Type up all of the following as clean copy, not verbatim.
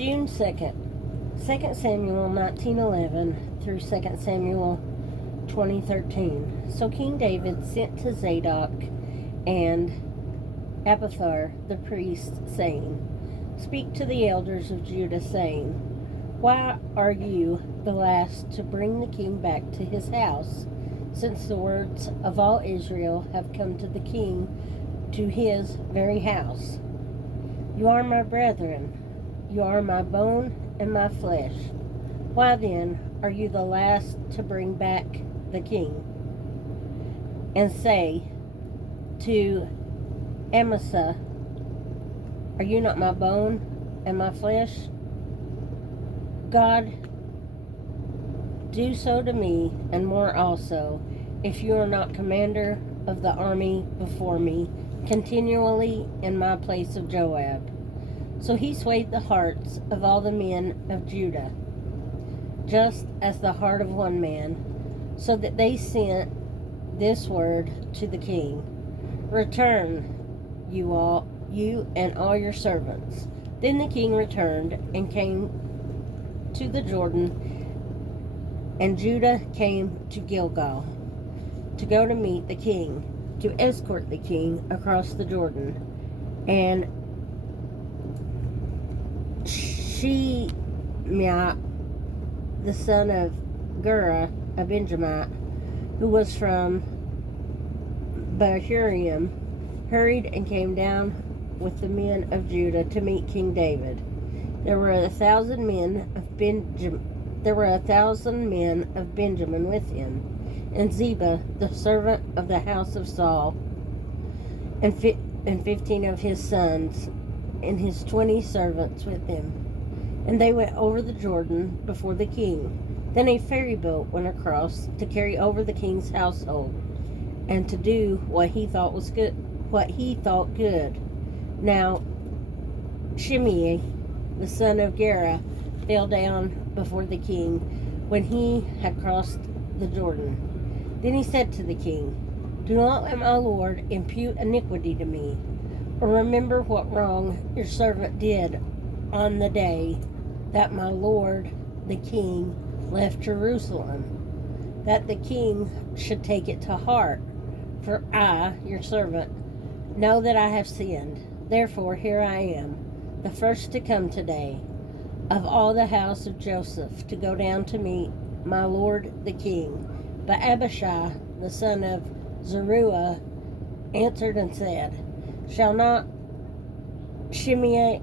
June 2nd, 2 Samuel 19:11 through 2 Samuel 20:13. So King David sent to Zadok and Abiathar the priest, saying, Speak to the elders of Judah, saying, Why are you the last to bring the king back to his house, since the words of all Israel have come to the king to his very house? You are my brethren, you are my bone and my flesh. Why then are you the last to bring back the king? And say to Amasa, Are you not my bone and my flesh? God, do so to me, and more also, if you are not commander of the army before me, continually in my place of Joab. So he swayed the hearts of all the men of Judah, just as the heart of one man, so that they sent this word to the king, Return, you and all your servants. Then the king returned and came to the Jordan, and Judah came to Gilgal to go to meet the king, to escort the king across the Jordan. And Shimei, the son of Gera, a Benjamite, who was from Bahurim, hurried and came down with the men of Judah to meet King David. There were 1,000 men of Benjamin with him, and Ziba, the servant of the house of Saul, and 15 of his sons, and his 20 servants with him. And they went over the Jordan before the king. Then a ferry boat went across to carry over the king's household, and to do what he thought good. Now Shimei, the son of Gera, fell down before the king when he had crossed the Jordan. Then he said to the king, Do not let my lord impute iniquity to me, or remember what wrong your servant did on the day that my lord the king left Jerusalem, that the king should take it to heart. For I, your servant, know that I have sinned. Therefore here I am, the first to come today, of all the house of Joseph, to go down to meet my lord the king. But Abishai, the son of Zeruiah, answered and said, Shall not Shimei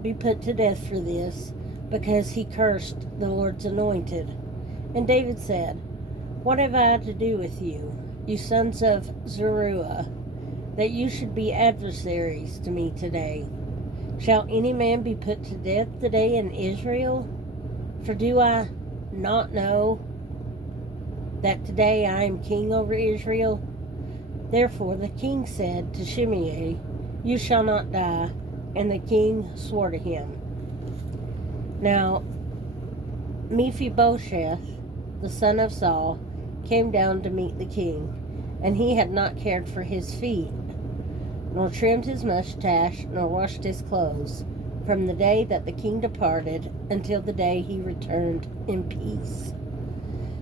be put to death for this, because he cursed the Lord's anointed? And David said, What have I to do with you, you sons of Zeruiah, that you should be adversaries to me today? Shall any man be put to death today in Israel? For do I not know that today I am king over Israel? Therefore the king said to Shimei, You shall not die. And the king swore to him. Now Mephibosheth, the son of Saul, came down to meet the king, and he had not cared for his feet, nor trimmed his mustache, nor washed his clothes, from the day that the king departed until the day he returned in peace.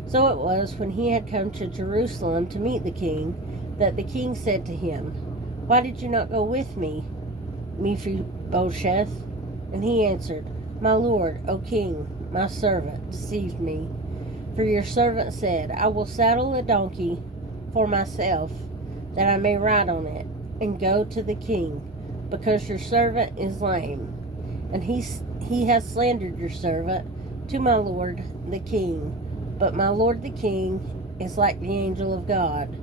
So it was, when he had come to Jerusalem to meet the king, that the king said to him, Why did you not go with me, Mephibosheth? And he answered, My lord, O king, my servant deceived me. For your servant said, I will saddle a donkey for myself, that I may ride on it, and go to the king, because your servant is lame. And he has slandered your servant to my lord the king. But my lord the king is like the angel of God.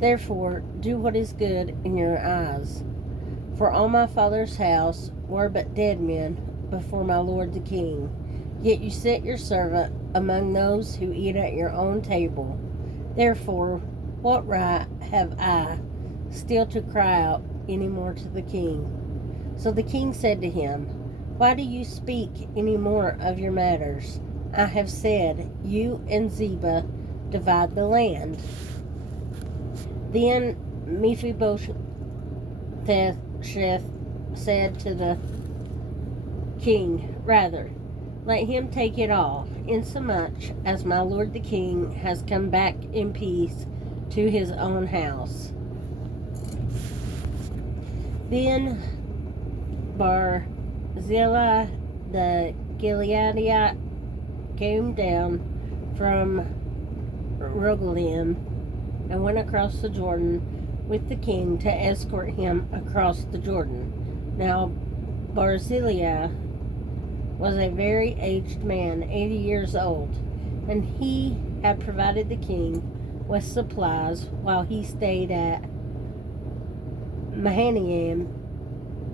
Therefore do what is good in your eyes. For all my father's house were but dead men before my lord the king. Yet you set your servant among those who eat at your own table. Therefore, what right have I still to cry out any more to the king? So the king said to him, Why do you speak any more of your matters? I have said, You and Ziba divide the land. Then Mephibosheth said to the king. Rather, let him take it all, insomuch as my lord the king has come back in peace to his own house. Then Barzillai the Gileadite came down from Rogelim and went across the Jordan with the king to escort him across the Jordan. Now Barzillai was a very aged man, 80 years old, and he had provided the king with supplies while he stayed at Mahanaim,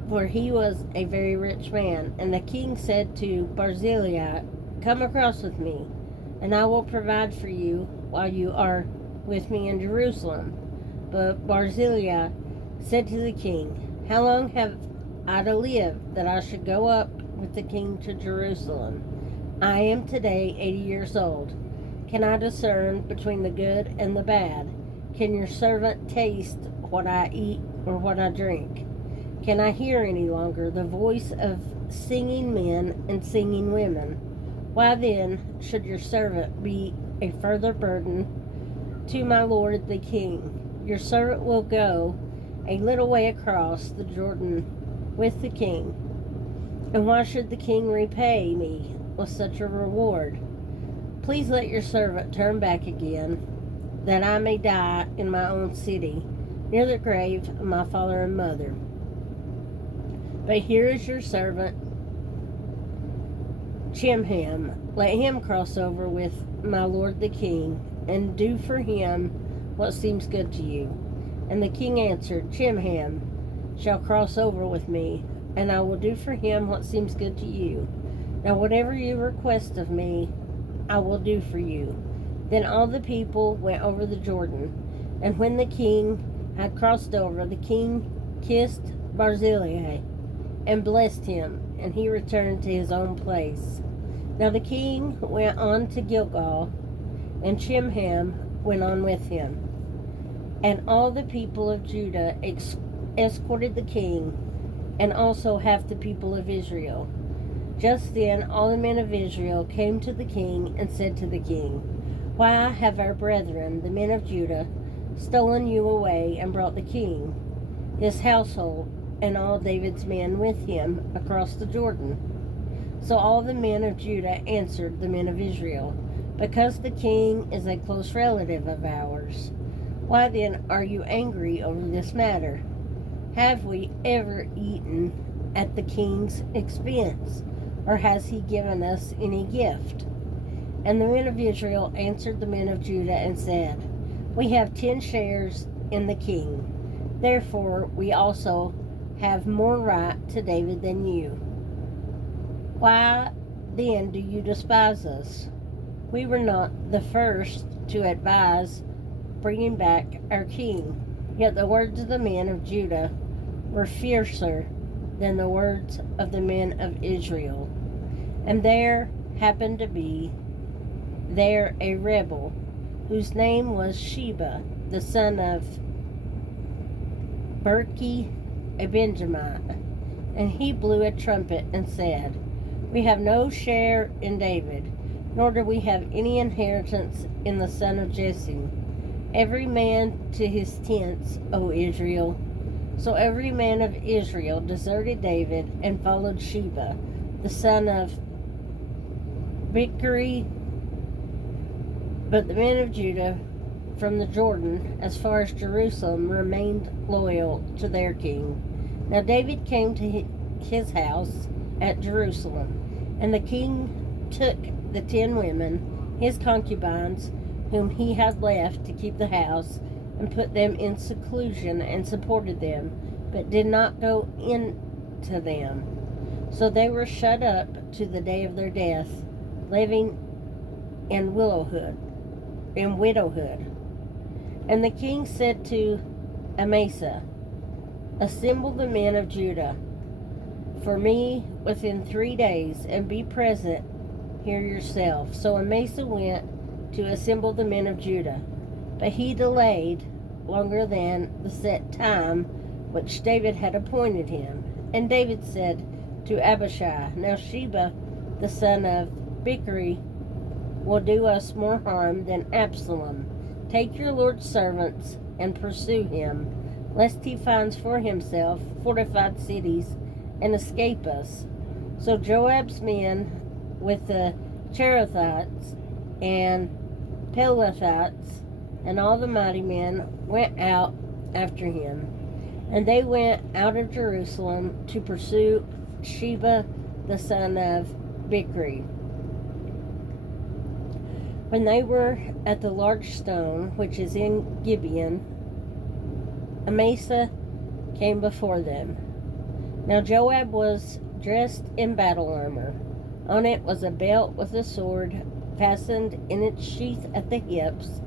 for he was a very rich man. And the king said to Barzillai, "Come across with me, and I will provide for you while you are with me in Jerusalem." But Barzillai said to the king, "How long have I to live that I should go up with the king to Jerusalem? I am today 80 years old. Can I discern between the good and the bad? Can your servant taste what I eat or what I drink? Can I hear any longer the voice of singing men and singing women? Why then should your servant be a further burden to my lord the king? Your servant will go a little way across the Jordan with the king. And why should the king repay me with such a reward? Please let your servant turn back again, that I may die in my own city, near the grave of my father and mother. But here is your servant Chimham. Let him cross over with my lord the king, and do for him what seems good to you." And the king answered, "Chimham shall cross over with me, and I will do for him what seems good to you. Now whatever you request of me, I will do for you." Then all the people went over the Jordan, and when the king had crossed over, the king kissed Barzillai and blessed him, and he returned to his own place. Now the king went on to Gilgal, and Chimham went on with him. And all the people of Judah escorted the king, and also half the people of Israel. Just then all the men of Israel came to the king and said to the king, "Why have our brethren, the men of Judah, stolen you away and brought the king, his household, and all David's men with him across the Jordan?" So all the men of Judah answered the men of Israel, "Because the king is a close relative of ours." "Why then are you angry over this matter? Have we ever eaten at the king's expense, or has he given us any gift?" And the men of Israel answered the men of Judah and said, "We have 10 shares in the king. Therefore we also have more right to David than you. Why then do you despise us? We were not the first to advise bringing back our king." Yet the words of the men of Judah were fiercer than the words of the men of Israel. And there happened to be there a rebel, whose name was Sheba, the son of Berki, a Benjamite. And he blew a trumpet and said, "We have no share in David, nor do we have any inheritance in the son of Jesse. Every man to his tents, O Israel." So every man of Israel deserted David and followed Sheba, the son of Bichri. But the men of Judah from the Jordan as far as Jerusalem remained loyal to their king. Now David came to his house at Jerusalem, and the king took the 10 women, his concubines, whom he had left to keep the house, and put them in seclusion and supported them, but did not go in to them. So they were shut up to the day of their death, living in widowhood. And the king said to Amasa, "Assemble the men of Judah for me within 3 days, and be present here yourself." So Amasa went to assemble the men of Judah, but he delayed longer than the set time which David had appointed him. And David said, to Abishai. Now Sheba, the son of Bichri, will do us more harm than Absalom. Take your Lord's servants and pursue him, lest he finds for himself fortified cities and escape us. So Joab's men with the Cherethites and Pelethites and all the mighty men went out after him. And they went out of Jerusalem to pursue Sheba the son of Bichri. When they were at the large stone which is in Gibeon, Amasa came before them. Now Joab was dressed in battle armor. On it was a belt with a sword fastened in its sheath at the hips,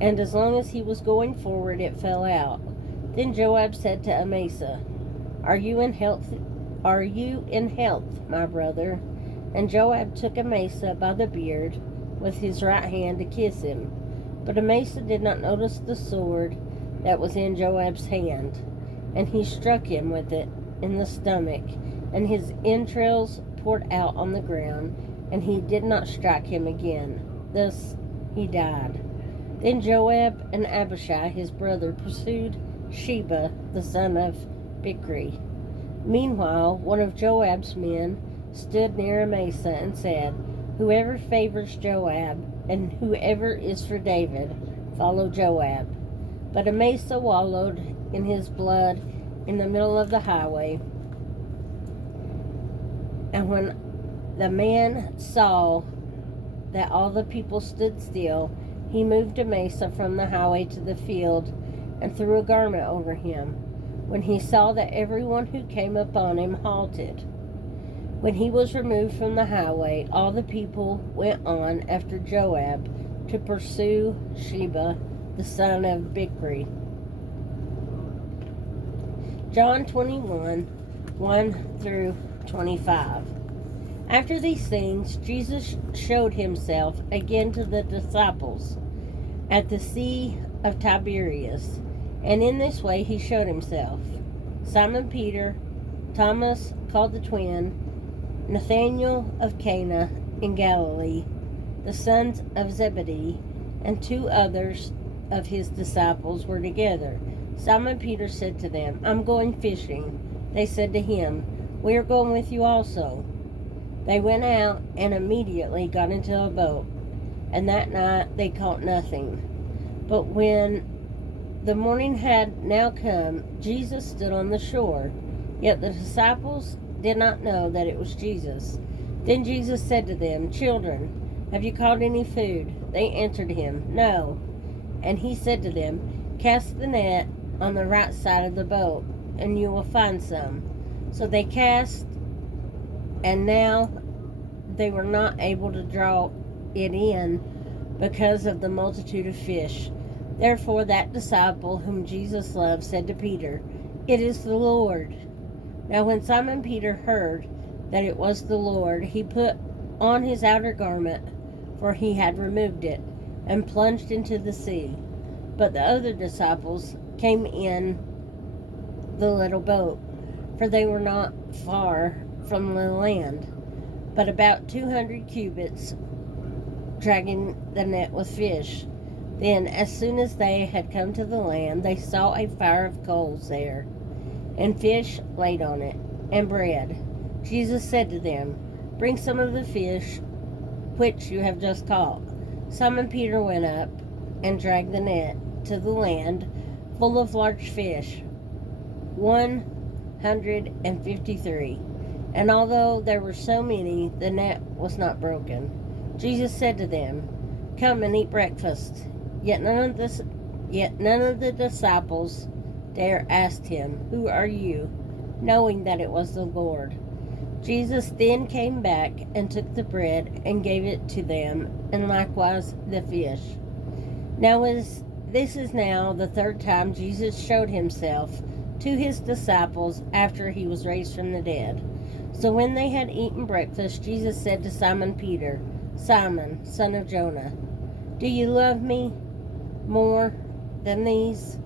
and as long as he was going forward it fell out. Then Joab said to Amasa, Are you in health, my brother? And Joab took Amasa by the beard with his right hand to kiss him. But Amasa did not notice the sword that was in Joab's hand, and he struck him with it in the stomach, and his entrails poured out on the ground, and he did not strike him again. Thus he died. Then Joab and Abishai his brother pursued Sheba the son of Bichri. Meanwhile, one of Joab's men stood near Amasa and said, Whoever favors Joab and whoever is for David, follow Joab. But Amasa wallowed in his blood in the middle of the highway. And when the man saw that all the people stood still, he moved Amasa from the highway to the field and threw a garment over him. When he saw that everyone who came upon him halted. When he was removed from the highway, all the people went on after Joab to pursue Sheba, the son of Bichri. John 21, 1 through 25. After these things, Jesus showed himself again to the disciples at the Sea of Tiberias, and in this way he showed himself: Simon Peter, Thomas called the twin, Nathanael of Cana in Galilee, the sons of Zebedee, and two others of his disciples were together. Simon Peter said to them, I'm going fishing. They said to him, We are going with you also. They went out and immediately got into a boat, and that night they caught nothing. But when the morning had now come, Jesus stood on the shore, yet the disciples did not know that it was Jesus. Then Jesus said to them, Children, have you caught any food? They answered him, No. And he said to them, Cast the net on the right side of the boat, and you will find some. So they cast, and now they were not able to draw it in because of the multitude of fish. Therefore that disciple whom Jesus loved said to Peter, It is the Lord. Now when Simon Peter heard that it was the Lord, he put on his outer garment, for he had removed it, and plunged into the sea. But the other disciples came in the little boat, for they were not far from the land, but about 200 cubits, dragging the net with fish. Then, as soon as they had come to the land, they saw a fire of coals there, and fish laid on it, and bread. Jesus said to them, Bring some of the fish which you have just caught. Simon Peter went up and dragged the net to the land, full of large fish, 153. And although there were so many, the net was not broken. Jesus said to them, Come and eat breakfast. Yet none of the disciples dare ask him, Who are you? Knowing that it was the Lord. Jesus then came back and took the bread and gave it to them, and likewise the fish. This is now the third time Jesus showed himself to his disciples after he was raised from the dead. So when they had eaten breakfast, Jesus said to Simon Peter, Simon, son of Jonah, do you love me more than these?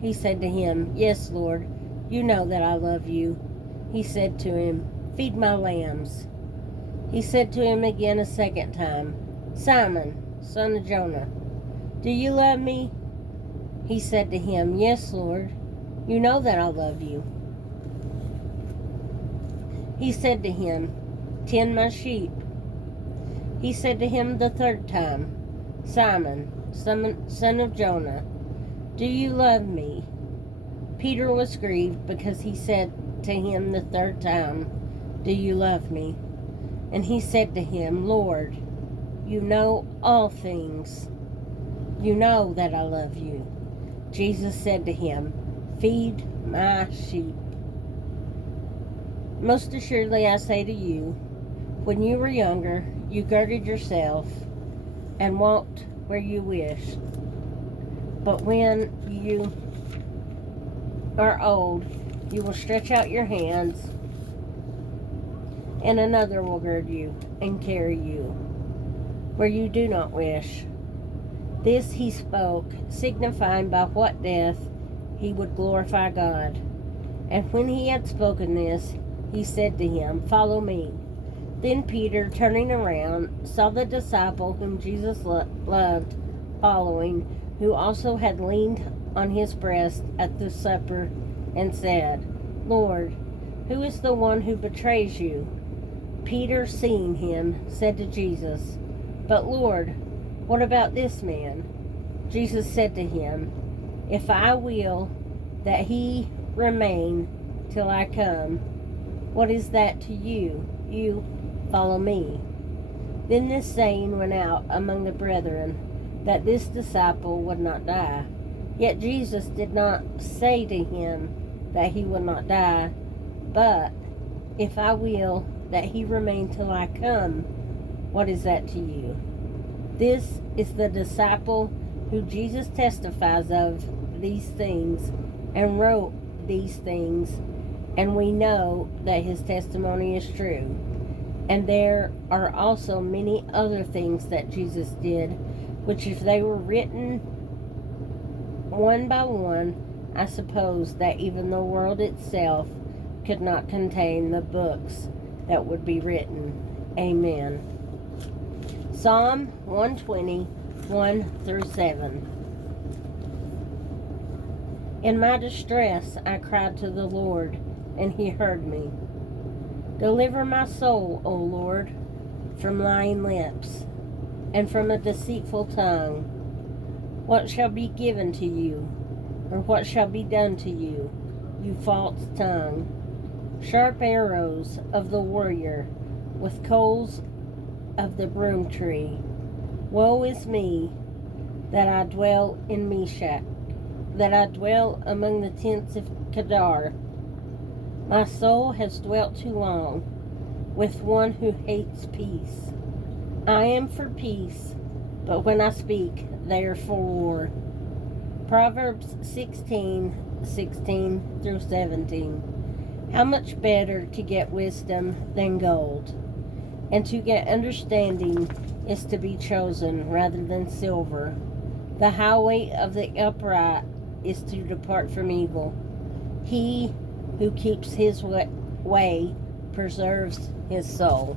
He said to him, Yes, Lord, you know that I love you. He said to him, feed my lambs. He said to him again a second time, Simon, son of Jonah, do you love me? He said to him, Yes, Lord, you know that I love you. He said to him, Tend my sheep. He said to him the third time, Simon, son of Jonah, do you love me? Peter was grieved because he said to him the third time, Do you love me? And he said to him, Lord, you know all things. You know that I love you. Jesus said to him, Feed my sheep. Most assuredly I say to you, when you were younger, you girded yourself and walked where you wished. But when you are old, you will stretch out your hands, and another will gird you and carry you where you do not wish. This he spoke, signifying by what death he would glorify God. And when he had spoken this, he said to him, Follow me. Then Peter, turning around, saw the disciple whom Jesus loved following, who also had leaned on his breast at the supper, and said, Lord, who is the one who betrays you? Peter, seeing him, said to Jesus, But Lord, what about this man? Jesus said to him, If I will that he remain till I come, what is that to you? You follow me. Then this saying went out among the brethren, that this disciple would not die. Yet Jesus did not say to him that he would not die, but, If I will that he remain till I come, what is that to you? This is the disciple who Jesus testifies of these things and wrote these things, and we know that his testimony is true. And there are also many other things that Jesus did, which if they were written one by one, I suppose that even the world itself could not contain the books that would be written. Amen. Psalm 120, 1-7. In my distress I cried to the Lord, and he heard me. Deliver my soul, O Lord, from lying lips, and from a deceitful tongue. What shall be given to you, or what shall be done to you, you false tongue? Sharp arrows of the warrior, with coals of the broom tree. Woe is me, that I dwell in Meshach, that I dwell among the tents of Kedar. My soul has dwelt too long with one who hates peace. I am for peace, but when I speak, they are for war. Proverbs 16:16-17. How much better to get wisdom than gold, and to get understanding is to be chosen rather than silver. The highway of the upright is to depart from evil. He who keeps his way preserves his soul.